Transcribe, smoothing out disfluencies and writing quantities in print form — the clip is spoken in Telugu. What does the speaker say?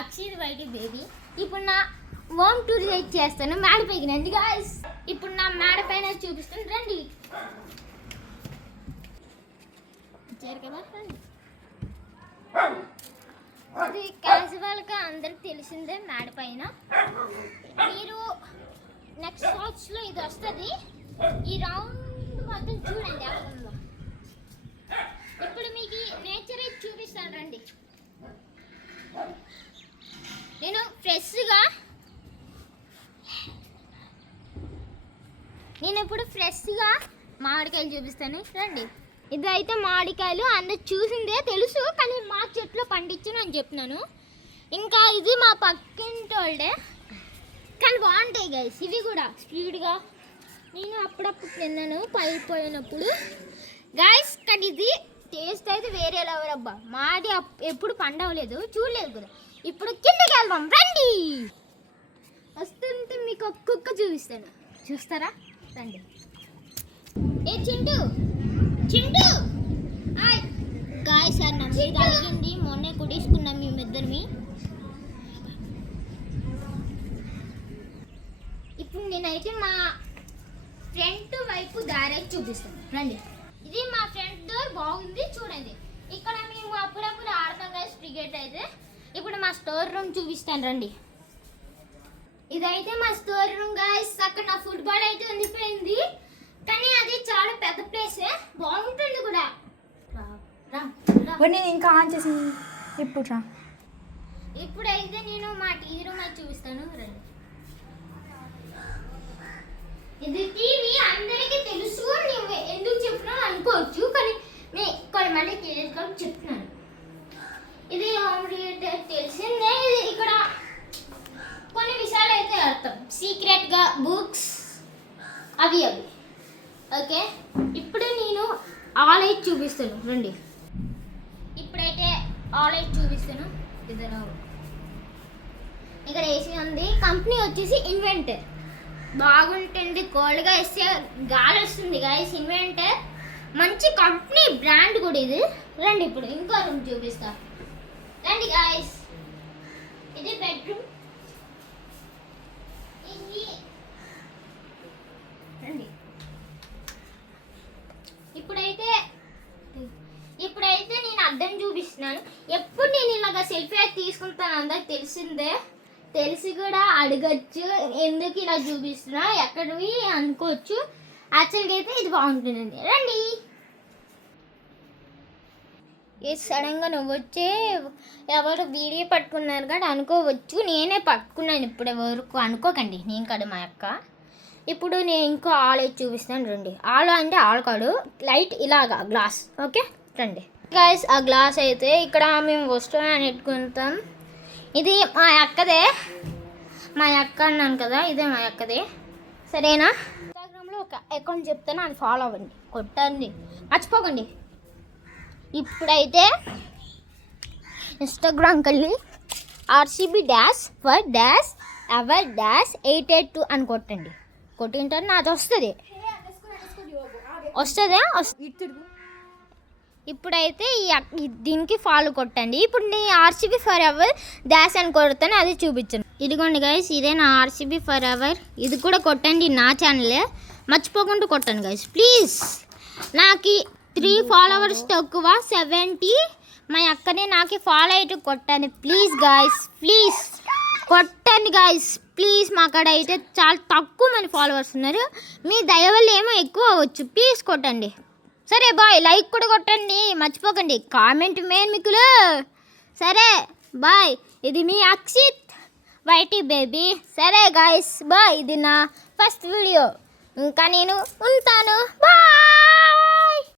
Akshit YT baby. ఇప్పుడు నా హోమ్ టూర్ చేస్తాను మేడపైకి రండి గాయ్స్. ఇప్పుడు నా మేడ పైన చూపిస్తాను రండి. ఇది క్యాజువల్గా అందరికి తెలిసిందే మేడ పైన. మీరు నెక్స్ట్ షాట్స్లో ఇది వస్తుంది. ఈ రౌండ్ మొత్తం చూడండి అర్థంలో. ఇప్పుడు మీకు నేచర్ చూపిస్తాను రండి. నేను ఇప్పుడు ఫ్రెష్గా మామిడికాయలు చూపిస్తాను రండి. ఇదైతే మామిడికాయలు అందరు చూసిందే తెలుసు, కానీ మా చెట్లో పండించను అని చెప్తున్నాను. ఇంకా ఇది మా పక్కింటోళ్ళే, కానీ బాగుంటాయి గైస్. ఇవి కూడా స్పీడ్గా నేను అప్పుడప్పుడు తిన్నాను పైపోయినప్పుడు గైస్. కానీ ఇది టేస్ట్ అయితే వేరే లెవెల్ అబ్బా. మాది ఎప్పుడు పండవలేదు, చూడలేదు కూడా. ఇప్పుడు కిందకి వెళ్దాం రండి. వస్తుంటే మీకు ఒక్కొక్క చూపిస్తాను, చూస్తారా రండి. ఏ Chintu Chintu hi guys. Sir నా మీద అడిగింది, మొన్నే కుట్టించుకున్నాం మేమిద్దరిని. ఇప్పుడు నేనైతే మా ఫ్రంట్ వైపు దారి చూపిస్తాను రండి. ఇది మా ఫ్రంట్ డోర్ బాగుంది చూడండి. ఇక్కడ మేము అప్పుడప్పుడు ఆడతాం గైస్ క్రికెట్ అయితే. ఇప్పుడు మా స్టోర్ రూమ్ చూపిస్తాను రండి. ఇదైతే మా స్టోర్ రూమ్ గైస్. అక్కడ నా ఫుట్బాల్ అయితే ఉండిపోయింది, కానీ అది చాలా పెద్ద ప్లేస్, బాగుంటుంది కూడా. నేను ఇంకా ఆన్ చేసి ఇప్పుడైతే నేను మా టీవీ రూమ్ అది చూపిస్తాను రండి. ఇది టీవీ అందరికీ తెలుసు, నేను ఎందుకు చెప్తున్నాను అనుకోవచ్చు, కానీ కొంతమంది తెలియదు కాబట్టి చెప్తున్నాను. ఇది హోమ్ థియేటర్ తెలిసిందే. ఇక్కడ కొన్ని విషయాలు అయితే అర్థం సీక్రెట్గా బుక్స్ అవి ఓకే. ఇప్పుడు నేను ఆలైట్ చూపిస్తాను రండి. ఇప్పుడైతే ఆలైట్ చూపిస్తాను. ఇక్కడ ఏసీ ఉంది. కంపెనీ వచ్చేసి ఇన్వెంటర్, బాగుంటుంది. కోల్డ్గా వేస్తే గాలి వస్తుంది గైస్. ఇన్వెంటర్ మంచి కంపెనీ బ్రాండ్ కూడా ఇది. రండి ఇప్పుడు ఇంకో రూమ్ చూపిస్తా రండి గైస్. ఇది బెడ్రూమ్. ఇది రండి. ఇప్పుడైతే నేను అద్దం చూపిస్తున్నాను. ఎప్పుడు నేను ఇలాగ సెల్ఫీ తీసుకుంటాను అందరికి తెలిసిందే, తెలిసి కూడా అడగచ్చు ఎందుకు ఇలా చూపిస్తున్నా ఎక్కడివి అనుకోవచ్చు. యాక్చువల్గా అయితే ఇది బాగుంటుందండి రండి. ఇది సడన్గా నువ్వు వచ్చే ఎవరు వీడియో పట్టుకున్నారు కానీ అనుకోవచ్చు, నేనే పట్టుకున్నాను ఇప్పుడు వరకు అనుకోకండి. నేను కాదు మా అక్క. ఇప్పుడు నేను ఇంకో ఆలు చూపిస్తాను రండి. ఆలు అంటే ఆలు కాదు, లైట్ ఇలాగా గ్లాస్. ఓకే రండి గైస్. ఆ గ్లాస్ అయితే ఇక్కడ మేము వస్తువుని పెట్టుకుంటాం. ఇది మా అక్కదే, మా అక్క అన్నాను కదా, ఇదే మా అక్కదే సరేనా. ఇన్స్టాగ్రామ్లో ఒక అకౌంట్ చెప్తాను, అది ఫాలో అవ్వండి, కొట్టండి, మర్చిపోకండి. ఇప్పుడైతే ఇన్స్టాగ్రామ్కి వెళ్ళి RCB-for-ever-882 అని కొట్టండి. కొట్టింటారు నాది వస్తుంది. ఇప్పుడైతే దీనికి ఫాలో కొట్టండి. ఇప్పుడు నేను RCB-for-ever- అని కొడతాను, అది చూపించండి. ఇదిగోండి గైస్, ఇదే నా RCB-for-ever. ఇది కూడా కొట్టండి, నా ఛానలే, మర్చిపోకుండా కొట్టండి గైస్ ప్లీజ్. నాకు 3 ఫాలోవర్స్ తక్కువ, 70. మా అక్కనే నాకు ఫాలో అయితే కొట్టండి ప్లీజ్ గైస్, ప్లీజ్ కొట్టండి గైస్ ప్లీజ్. మా కాడ అయితే చాలా తక్కువ మంది ఫాలోవర్స్ ఉన్నారు, మీ దయ వల్ల ఏమో ఎక్కువ అవ్వచ్చు. ప్లీజ్ కొట్టండి సరే. బాయ్. లైక్ కూడా కొట్టండి మర్చిపోకండి. కామెంట్ మెయిన్ మిక్కులు. సరే బాయ్. ఇది మీ అక్షిత్ వైటీ బేబీ. సరే గైస్ బాయ్. ఇది నా ఫస్ట్ వీడియో, ఇంకా నేను ఉంటాను బాయ్.